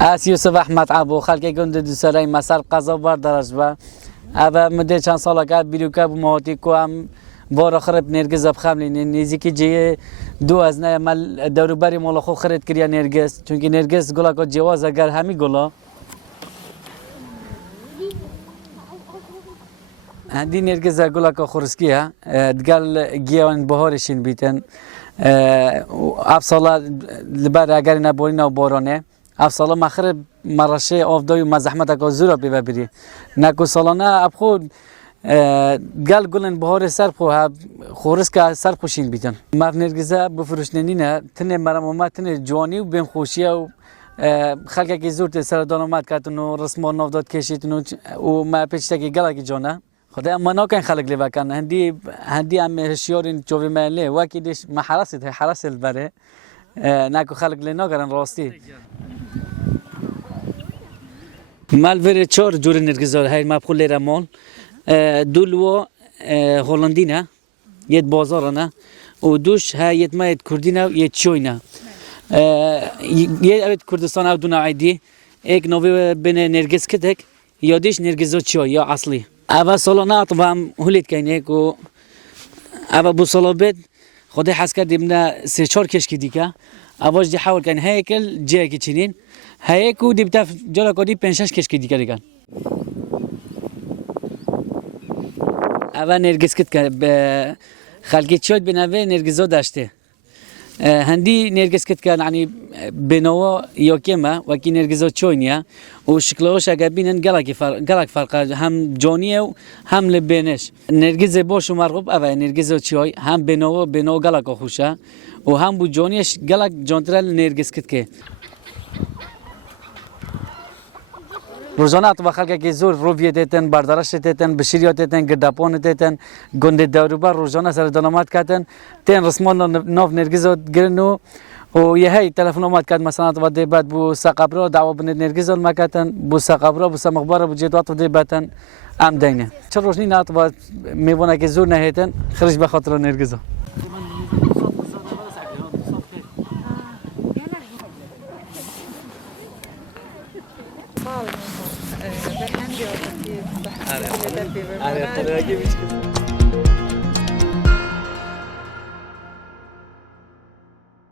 از یوسف احمد عبو خلک گند دو سالی مسار قضا بردارش با اول مده چند سال که بیروکه بماتی که هم بار آخر نرگس بخملی نیزی که جیه دو از نه مال دوروبری مال خو خرید کریا نرگس چون که نرگس گلا که جواز اگر همی گلا هندی نرگس گلا که خورسکیه دگل گیان بهارشین بیتن افسالا لبر اگر نبودی و بارانه افسالا مخرب مرشه آفدای و مزحمت که زورا ببری نکو سالانه اب خود گل گلن بهار سر خورس که سر خوشین بیتن مف نرگزه بفروشنی نه تنه مرام اومد تنه جوانی و بین خوشیه و خلقه که زورت سردان اومد کردن و رسمان نافداد کشیدن و ما پیچته که گله که جانه خدا اما ناکن خلق لیوا کن هندی هم شیارین جوی ماله وکیدش محرست حرس البره نکو خلق لی ناگرن راستی مال وره چهار جور نرگزار های مبخول لی رمان دولو هولندینه یه بازار نه و دوش ها یه مایت کردینه و یه چوینه یه اوت کردستان او دو نوعی ایک نوی بین نرگز کتک یادش نرگزا چوی یا اصلی اول سالانه اطبام هولید کنه که اول بو سالا بد خدا حس کردیم نه سه چهار کشکی دیگه اواج دی حاول کنه هیکل جای که چنین هیکو دی بتاف جلا کردی پنجش کشکی دیگه اول نرگس کت که خالقی چود بنوی نرگزا داشته هندی نرگس کت که یعنی بنوا یا کمه و کی نرگزا چونیه و شکلش اگر بینن گلک فرق هم جانیه و هم لبنش نرگز باش و مرغوب اول نرگزا چای هم بنوا گلک خوشه و هم بو جانیش گلک جانترال نرگس کت که روزانه تو بخال که زور روبیه دیتن بردارش دیتن بشریات دیتن گرداپون دیتن گنده دوروبر روزانه سر دنامات کردن تین رسمان ناف نرگزات گرنو و یه هی تلفن اومد کرد مثلا تو دی بعد بو سقبرا دعوا بن نرگزال مکاتن بو سقبرا بو سمخبار بو جدوات دی باتن ام دینه چه روزنی نات با میوونه که زور نهیتن خرج به خاطر نرگزا آره